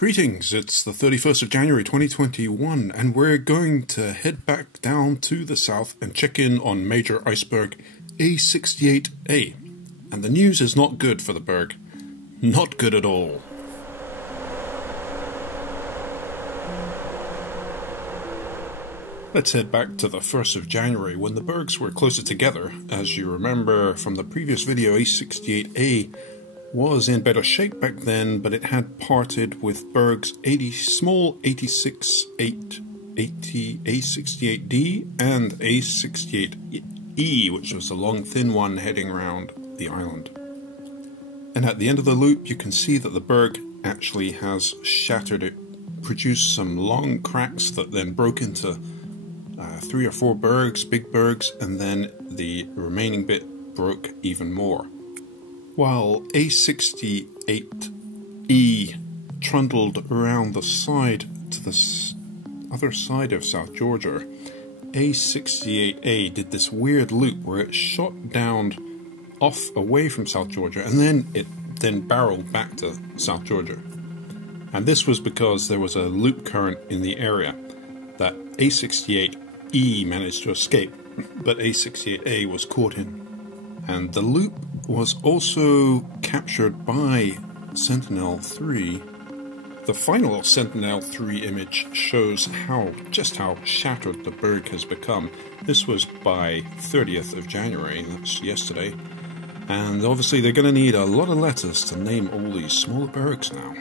Greetings, it's the 31st of January 2021 and we're going to head back down to the south and check in on Major Iceberg A68a. And the news is not good for the berg. Not good at all. Let's head back to the 1st of January when the bergs were closer together. As you remember from the previous video, A68a was in better shape back then, but it had parted with bergs small A68D and A68e, which was the long thin one heading around the island. And at the end of the loop you can see that the berg actually has shattered. It produced some long cracks that then broke into 3 or 4 bergs, big bergs, and then the remaining bit broke even more. While A68e trundled around the side to the other side of South Georgia, A68a did this weird loop where it shot down off away from South Georgia and then it barreled back to South Georgia. And this was because there was a loop current in the area that A68e managed to escape, but A68a was caught in. And the loop was also captured by Sentinel-3. The final Sentinel-3 image shows just how shattered the berg has become. This was by 30th of January, that's yesterday. And obviously they're going to need a lot of letters to name all these smaller bergs now.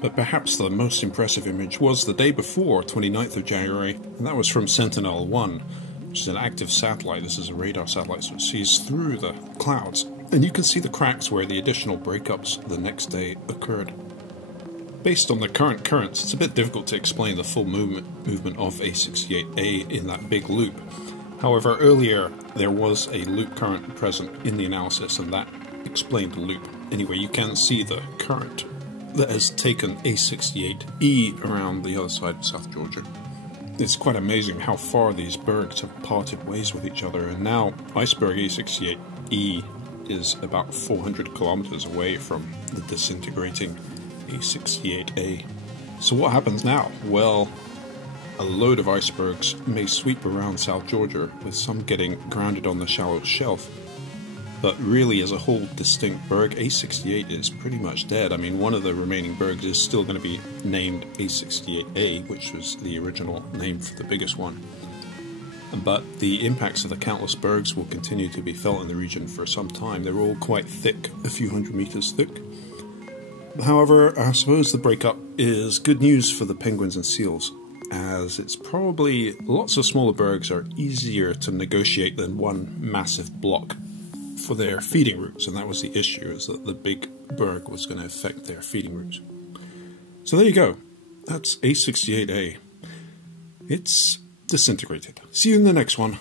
But perhaps the most impressive image was the day before, 29th of January, and that was from Sentinel-1, which is an active satellite. This is a radar satellite, so it sees through the clouds. And you can see the cracks where the additional breakups the next day occurred. Based on the current currents, it's a bit difficult to explain the full movement of A68a in that big loop. However, earlier there was a loop current present in the analysis, and that explained the loop. Anyway, you can see the current that has taken A68e around the other side of South Georgia. It's quite amazing how far these bergs have parted ways with each other, and now Iceberg A68e is about 400 kilometers away from the disintegrating A68a. So what happens now? Well, a load of icebergs may sweep around South Georgia, with some getting grounded on the shallow shelf. But really, as a whole distinct berg, A68 is pretty much dead. I mean, one of the remaining bergs is still going to be named A68a, which was the original name for the biggest one. But the impacts of the countless bergs will continue to be felt in the region for some time. They're all quite thick, a few hundred meters thick. However, I suppose the breakup is good news for the penguins and seals, as it's probably lots of smaller bergs are easier to negotiate than one massive block for their feeding routes, and that was the issue, is that the big berg was going to affect their feeding routes. So there you go. That's A68a. It's disintegrated. See you in the next one.